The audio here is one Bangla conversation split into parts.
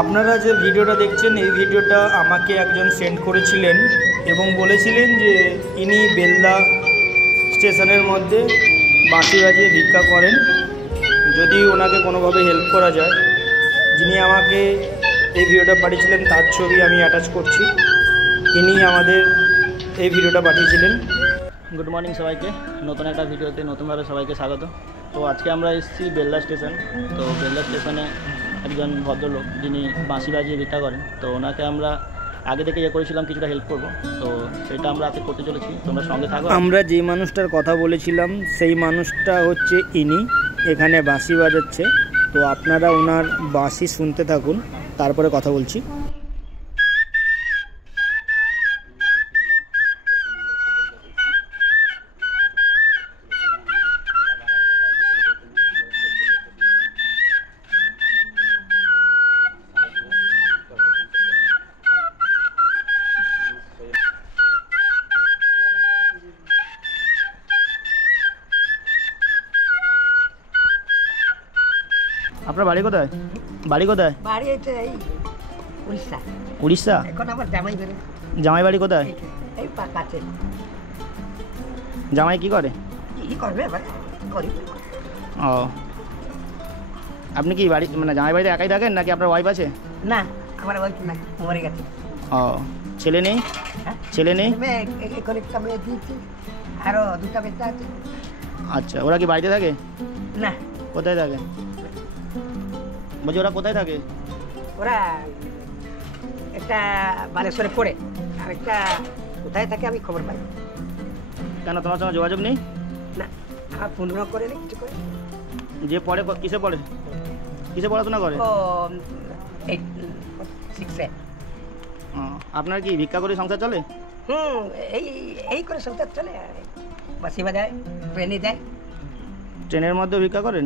আপনারা যে ভিডিওটা দেখছেন এই ভিডিওটা আমাকে একজন সেন্ড করেছিলেন এবং বলেছিলেন যে ইনি বেলদা স্টেশনের মধ্যে বাঁশি বাজিয়ে ভিক্ষা করেন, যদি ওনাকে কোনোভাবে হেল্প করা যায়। যিনি আমাকে এই ভিডিওটা পাঠিয়েছিলেন তার ছবি আমি অ্যাটাচ করছি। ইনি আমাদের এই ভিডিওটা পাঠিয়েছিলেন। গুড মর্নিং সবাইকে, নতুন একটা ভিডিওতে নতুনভাবে সবাইকে স্বাগত। তো আজকে আমরা এসেছি বেলদা স্টেশন। তো বেলদা স্টেশনে একজন ভদ্রলোক যিনি বাঁশি বাজিয়ে ভিক্ষা করেন, তো ওনাকে আমরা আগে থেকে করেছিলাম কিছুটা হেল্প করব, তো সেটা আমরা আজকে করতে চলেছি। তোমরা সঙ্গে থাকো। আমরা যেই মানুষটার কথা বলেছিলাম সেই মানুষটা হচ্ছে ইনি, এখানে বাঁশি বাজাচ্ছে। তো আপনারা ওনার বাঁশি শুনতে থাকুন, তারপরে কথা বলছি। আপনার বাড়ি কোথায়? বাড়ি কোথায়? বাড়ি এই উড়িষ্যা। উড়িষ্যা? এখন আমার জামাই বেরো। জামাই বাড়ি কোথায়? এই কাছে। জামাই কি করে? কি করবে এবার করি। ও, আপনি কি বাড়ি মানে জামাই বাড়িতে একাই থাকেন নাকি আপনার ওয়াইফ আছে? না, আমার ওয়াইফ না, মরে গেছে। ও, ছেলে নেই? হ্যাঁ, ছেলে নেই। এখন একটা মেয়ে দিয়েছি, আরও দুটা বেটা আছে। আচ্ছা, ওরা কি বাড়িতে থাকে? না। কোথায় থাকে? বলছি ওরা কোথায় থাকে? ওরা একটা বালেশ্বরে পড়ে, আর একটা কোথায় থাকে আমি খবর পাই। কেন, তোমার সঙ্গে যোগাযোগ নেই? না, আমার ফোন করে নেই, কিছু করে। যে পড়ে কিসে পড়ে? কিসে পড়াশোনা করে? ও 6-এ। আপনার কি ভিক্ষা করে সংসার চলে? এই করে সংসার চলে। বাসি বাজায়, ট্রেনে যায়। ট্রেনের মধ্যে ভিক্ষা করেন?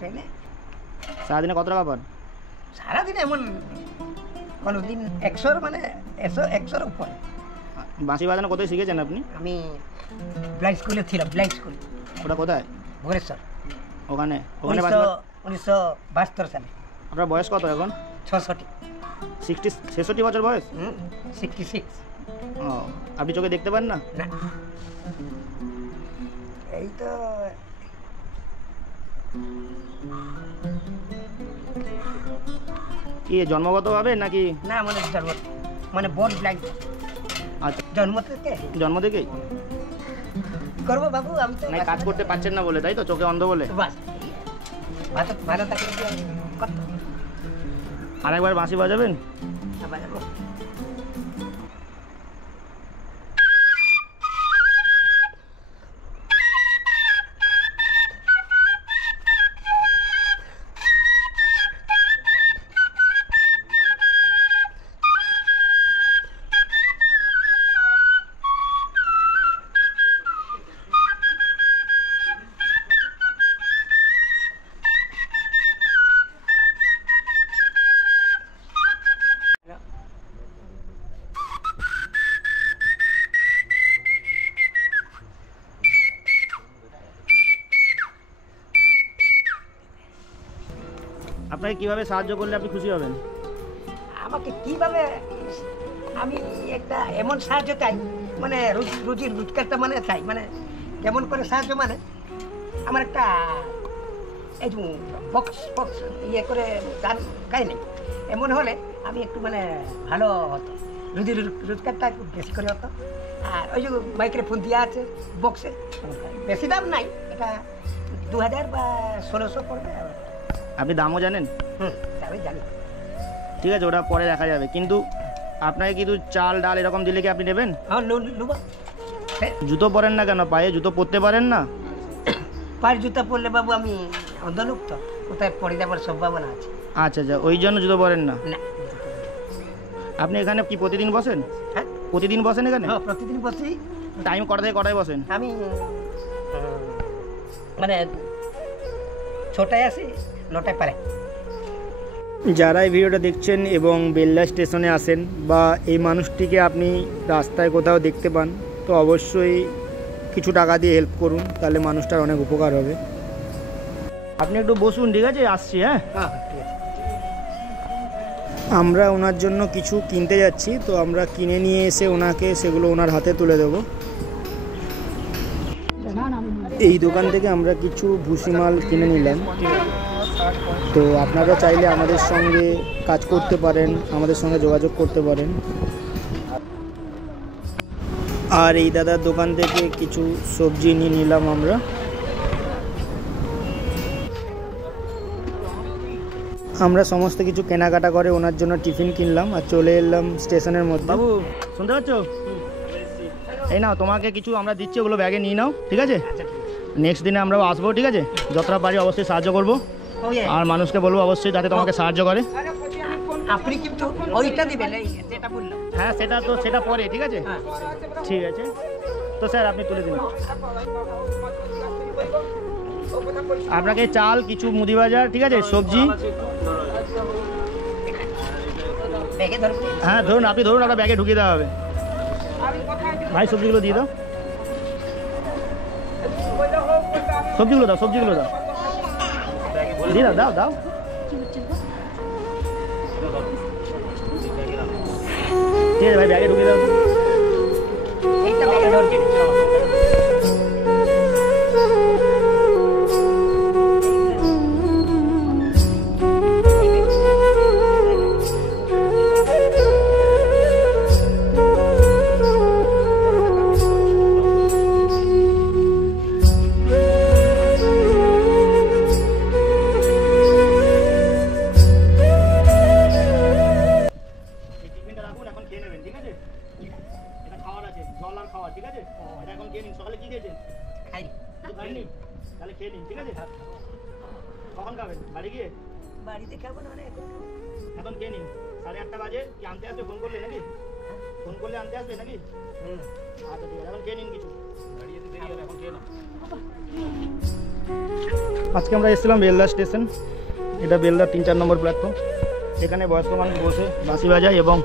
ট্রেনে। সারাদিনে কত টাকা পান? সারাদিনে এমন কোনোদিন 100 মানে 100-100-এর উপরে। বাঁশি বাজানো কোথায় শিখেছেন আপনি? আমি ব্লাইন্ড স্কুলে ছিলাম, ব্লাইন্ড স্কুল। ওটা কোথায়? ভুবনেশ্বর। ওখানে 1972 সালে। আপনার বয়স কত এখন? 66 বছর বয়স? 66। ও, আপনি চোখে দেখতে পান না? না, এই তো কি জন্মগতভাবে নাকি? না, মানে বোর্ড ব্লাইন্ড। আচ্ছা, জন্ম থেকেই করবো বাবু। আমি তো কাজ করতে পারছেন না বলে, তাই তো? চোখে অন্ধ বলে? বাস, ভালো থাকলে আরেকবার বাঁশি বাজাবেন? বাজাবো। আপনাকে কিভাবে সাহায্য করলে আপনি খুশি হবেন? আমাকে কিভাবে, আমি একটা এমন সাহায্য চাই, মানে রুজির রোজগারটা মানে চাই, মানে কেমন করে সাহায্য, মানে আমার একটা এই বক্স করে গান গাই নেই, এমন হলে আমি একটু মানে ভালো হতো, রুজির রোজগারটা একটু বেশি করে হতো। আর ওই যে মাইক্রোফোন ফোন দেওয়া আছে বক্সে, বেশি দাম নাই, এটা 2000 বা 1600 পড়বে। আপনি দামও জানেন? আমি জানি। ঠিক আছে, ওটা পরে দেখা যাবে, কিন্তু আপনাকে কিন্তু চাল ডাল এরকম দিলে কি আপনি নেবেন? জুতো পরেন না কেন? পায়ে জুতো পরতে পারেন না? পায়ের জুতা পরলে বাবু আমি অন্ধলোক, তো কোথায় পড়ে যাবার সম্ভাবনা আছে। আচ্ছা আচ্ছা, ওই জন্য জুতো পরেন না? না। আপনি এখানে কি প্রতিদিন বসেন? হ্যাঁ, প্রতিদিন বসেন এখানে? হ্যাঁ, প্রতিদিন বসি। টাইম কটা থেকে কটায় বসেন? আমি মানে 6টায় আসি, 9টায় পারে। যারা এই ভিডিওটা দেখছেন এবং বেলদা স্টেশনে আসেন বা এই মানুষটিকে আপনি রাস্তায় কোথাও দেখতে পান, তো অবশ্যই কিছু টাকা দিয়ে হেল্প করুন, তাহলে মানুষটার অনেক উপকার হবে। আপনি একটু বসুন, ঠিক আছে? আসছি। হ্যাঁ, ঠিক আছে। আমরা ওনার জন্য কিছু কিনতে যাচ্ছি, তো আমরা কিনে নিয়ে এসে ওনাকে সেগুলো ওনার হাতে তুলে দেব। এই দোকান থেকে আমরা কিছু ভুসিমাল কিনে নিলাম। তো আপনারা চাইলে আমাদের সঙ্গে কাজ করতে পারেন, আমাদের সঙ্গে যোগাযোগ করতে পারেন। আর এই দাদার দোকান থেকে কিছু সবজি নিয়ে নিলাম আমরা। আমরা সমস্ত কিছু কেনাকাটা করে ওনার জন্য টিফিন কিনলাম আর চলে এলাম স্টেশনের মধ্যে। বাবু শুনতে পাচ্ছ? এই নাও, তোমাকে কিছু আমরা দিচ্ছি, ওগুলো ব্যাগে নিয়ে নাও, ঠিক আছে? নেক্সট দিনে আমরাও আসবো, ঠিক আছে? যতটা পারি অবশ্যই সাহায্য করবো, আর মানুষকে বলবো অবশ্যই যাতে তোমাকে সাহায্য করে। আপনি কিন্তু ওইটা দিবেন, যেটা বললাম। হ্যাঁ, সেটা পরে, ঠিক আছে? ঠিক আছে, তো স্যার আপনি তুলে দিন। আপনাকে চাল, কিছু মুদি বাজার, ঠিক আছে, সবজি। হ্যাঁ ধরুন, আপনি ধরুন, আপনার ব্যাগে ঢুকিয়ে দেওয়া হবে। ভাই সবজিগুলো দিয়ে দাও, সবজিগুলো দাও, সবজিগুলো দাও, দিয়ে দাও, দাও দাও। ঠিক আছে ভাই, ব্যাগে ঢুকিয়ে দাও। তাহলে খেয়ে নিন, ঠিক আছে? কখন খাবেন? বাড়ি গিয়ে? বাড়িতে খাবো না, এখন খেয়ে নিন। 8:30 বাজে, কি আনতে আসবে? ফোন করলে নাকি? ফোন করলে আনতে আসবে নাকি? আচ্ছা ঠিক আছে, এখন খেয়ে নিন কিছু। এখন খেয়ে নাও। আজকে আমরা এসেছিলাম বেলদা স্টেশন। এটা বেলদার 3-4 নম্বর প্ল্যাটফর্ম। এখানে বয়স্ক মানুষ বসে বাঁশি বাজায় এবং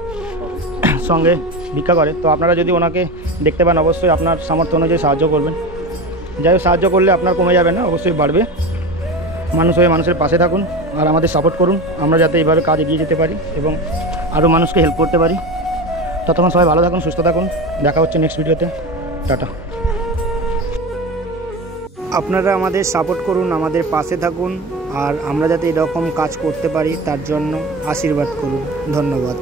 সঙ্গে ভিক্ষা করে। তো আপনারা যদি ওনাকে দেখতে পান অবশ্যই আপনার সামর্থ্য অনুযায়ী সাহায্য করবেন। যাই হোক, সাহায্য করলে আপনার কমে যাবে না, অবশ্যই বাড়বে। মানুষ হয়ে মানুষের পাশে থাকুন আর আমাদের সাপোর্ট করুন, আমরা যাতে এইভাবে কাজ এগিয়ে যেতে পারি এবং আরও মানুষকে হেল্প করতে পারি। ততক্ষণ সবাই ভালো থাকুন, সুস্থ থাকুন। দেখা হচ্ছে নেক্সট ভিডিওতে। টাটা। আপনারা আমাদের সাপোর্ট করুন, আমাদের পাশে থাকুন আর আমরা যাতে এরকম কাজ করতে পারি তার জন্য আশীর্বাদ করুন। ধন্যবাদ।